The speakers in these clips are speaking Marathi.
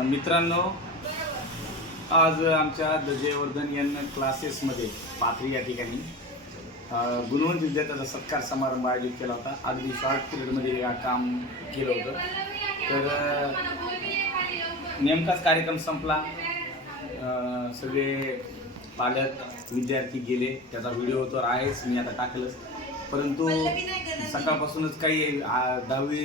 मित्रांनो आज आमच्या दजयवर्धन यांना क्लासेसमध्ये पाथरी या ठिकाणी गुणवंत विद्यार्थ्याचा सत्कार समारंभ आयोजित केला होता. अगदी शॉर्ट पिरियडमध्ये या काम केलं होतं. तर नेमकाच कार्यक्रम संपला. सगळे पालक विद्यार्थी गेले. त्याचा व्हिडिओ तर आहेच मी आता टाकलंच. परंतु सकाळपासूनच काही दहावी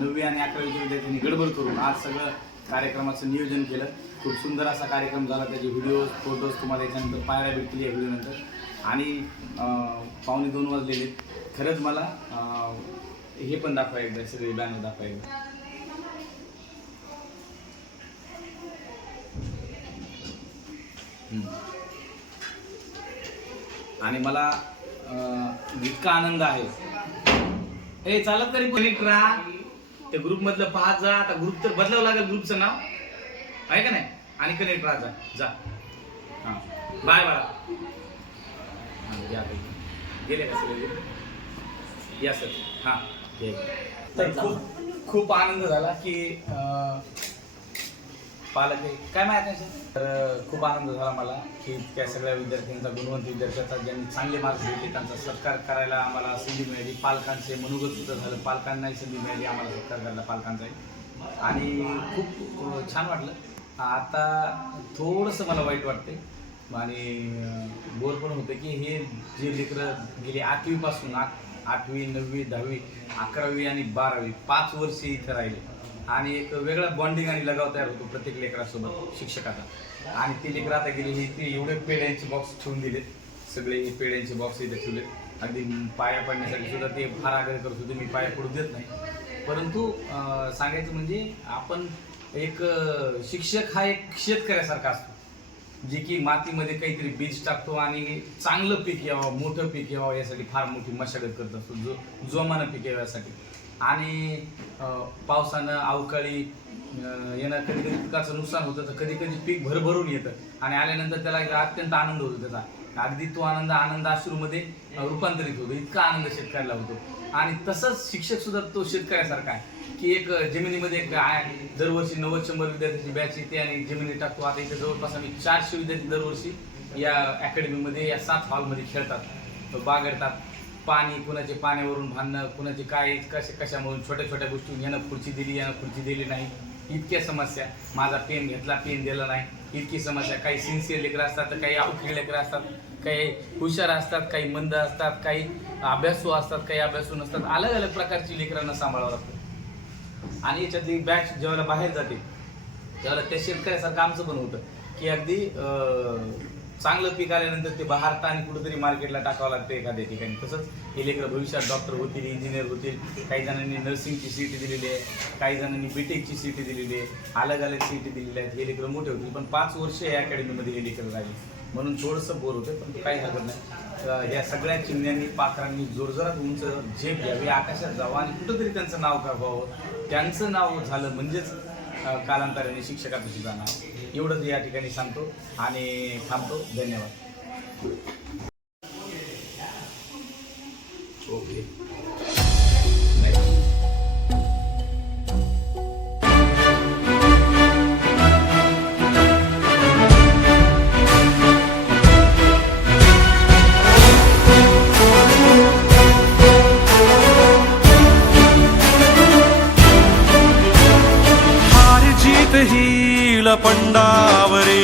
नववी आणि अकरावीच्या विद्यार्थ्यांनी गडबड करून आज सगळं कार्यक्रमाचं नियोजन केलं. खूप सुंदर असा कार्यक्रम झाला. त्याचे व्हिडिओ फोटोज तुम्हाला याच्यानंतर पाहायला भेटतील या व्हिडिओनंतर आणि पाहुणे पावणे दोन वाजलेले खरंच मला हे पण दाखवा एकदा सगळे बॅनर दाखवा एकदा. आणि मला इतका आनंद आहे. ए चालत तरी पण. राहा. त्या ग्रुप मधलं पाहत जा आता ग्रुप तर बदलावं लागेल ग्रुपचं नाव. आहे का नाही? आणि कनेक्ट राहा जा जा. हां. बाय बाळा या गेले का सगळे? या सर. हा तर खूप खूप आनंद झाला की पालक काय माहिती नाही सर. तर खूप आनंद झाला मला की त्या सगळ्या विद्यार्थ्यांचा गुणवंत विद्यार्थ्यांचा ज्यांनी चांगले मार्क्स घेतले त्यांचा सत्कार करायला आम्हाला संधी मिळाली. पालकांचे मनोगत सुद्धा झालं. पालकांनाही संधी मिळाली. आम्हाला सत्कार करायला पालकांचाही. आणि खूप छान वाटलं. आता थोडंसं मला वाईट वाटते आणि बोर पण होतं की हे जे लेकरं गेली आठवीपासून आठ आठवी नववी दहावी अकरावी आणि बारावी पाच वर्षे इथं राहिले. आणि एक वेगळा बॉन्डिंग आणि लगाव तयार होतो प्रत्येक लेकरासोबत शिक्षकाचा. आणि ते लेकरं आता गेले ही ते एवढे पेड्यांचे बॉक्स ठेवून दिलेत सगळे पेड्यांचे बॉक्स इथे ठेवलेत अगदी पाया पडण्यासाठी सुद्धा ते फार आग्रह करत होते मी पाया पडू देत नाही. परंतु सांगायचं म्हणजे आपण एक शिक्षक हा एक शेतकऱ्यासारखा असतो. जे की मातीमध्ये काहीतरी बीज टाकतो आणि चांगलं पीक यावं मोठं पीक यावं यासाठी फार मोठी मशागत करत असतो. जो जोमानं पीक यावं यासाठी. आणि पावसानं अवकाळी येणं कधी कधी पिकाचं नुकसान होतं तर कधी कधी पीक भरभरून येतं. आणि आल्यानंतर त्याला अत्यंत आनंद होतो त्याचा. अगदी तो आनंद आनंद अश्रूमध्ये रूपांतरित होतो. इतका आनंद शेतकऱ्याला होतो. आणि तसंच शिक्षक सुद्धा तो शेतकऱ्यासारखा आहे की एक जमिनीमध्ये एक आहे दरवर्षी नव्वद शंभर विद्यार्थ्यांची बॅच येते आणि जमिनी टाकतो. आता इथे जवळपास आम्ही चारशे विद्यार्थी दरवर्षी या अकॅडमीमध्ये या सात हॉलमध्ये खेळतात बागडतात. पाणी कुणाचे पाण्यावरून भांडणं कुणाचे काय कशा कशामधून छोट्या छोट्या गोष्टी यानं खुर्ची दिली यानं खुर्ची दिली नाही. इतक्या समस्या. माझा पेन घेतला पेन दिला नाही. इतकी समस्या. काही सिन्सिअर लेकरं असतात तर काही अवखळी लेकरं असतात काही हुशार असतात काही मंद असतात काही अभ्यासू असतात काही अभ्यासू नसतात. अलग अलग प्रकारची लेकरांना सांभाळावं लागतं. आणि याच्यातली बॅच जेव्हा बाहेर जाते त्यावेळेला त्या शेतकऱ्यासारखं आमचं पण होतं की अगदी चांगलं पीक आल्यानंतर ते बहारता आणि कुठेतरी मार्केटला टाकावं लागतं एखाद्या ठिकाणी. तसंच हे लेकरं भविष्यात डॉक्टर होतील इंजिनियर होतील. काही जणांनी नर्सिंगची सीटी दिलेली आहे काही जणांनी बीटेकची सीटी दिलेली आहे अलग अलग सीटी दिलेल्या आहेत. हे लेकरं मोठे होतील पण पाच वर्ष या अकॅडमीमध्ये हे लेकरं म्हणून थोडंसं बोर होतं पण काही हरकत नाही. या सगळ्या चिमण्यांनी पात्रांनी जोरजोरात उंच झेप घ्यावी. आकाशात जावं आणि कुठंतरी त्यांचं नाव का त्यांचं नाव झालं म्हणजेच कालांतराने शिक्षकाचं सुद्धा नाव एवढंच या ठिकाणी सांगतो आणि थांबतो. धन्यवाद. पंडावरे.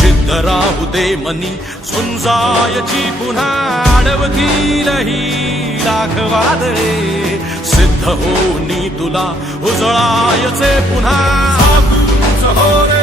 जिद्द राहू दे मनी सुंजायची पुन्हा अडवतीलही लाखवादळे सिद्ध होनी तुला उजळायचे पुन्हा. हो रे.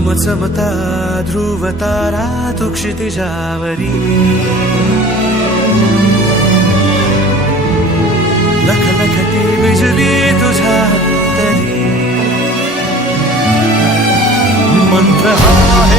चमचमता ध्रुवतारा तु क्षितिजावरी लख लखती बिजली तुझ्या तरी मंत्र हा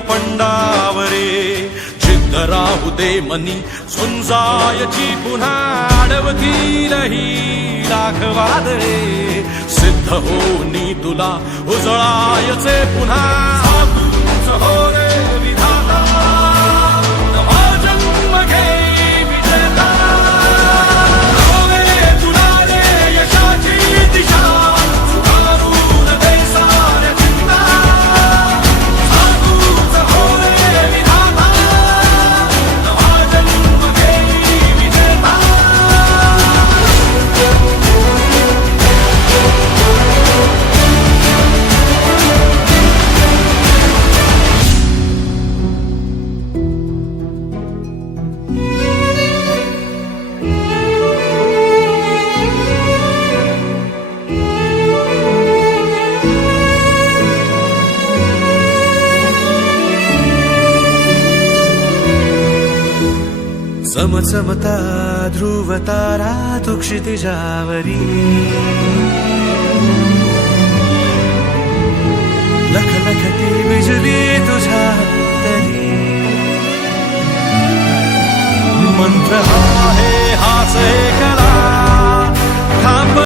पंडावरे. जिद्द राहू दे मनी झुंजायची पुन्हा अडवतीलही रे. सिद्ध होनी तुला उजळायचे पुन्हा. हो समचमता ध्रुवतारा तु क्षितिजावरी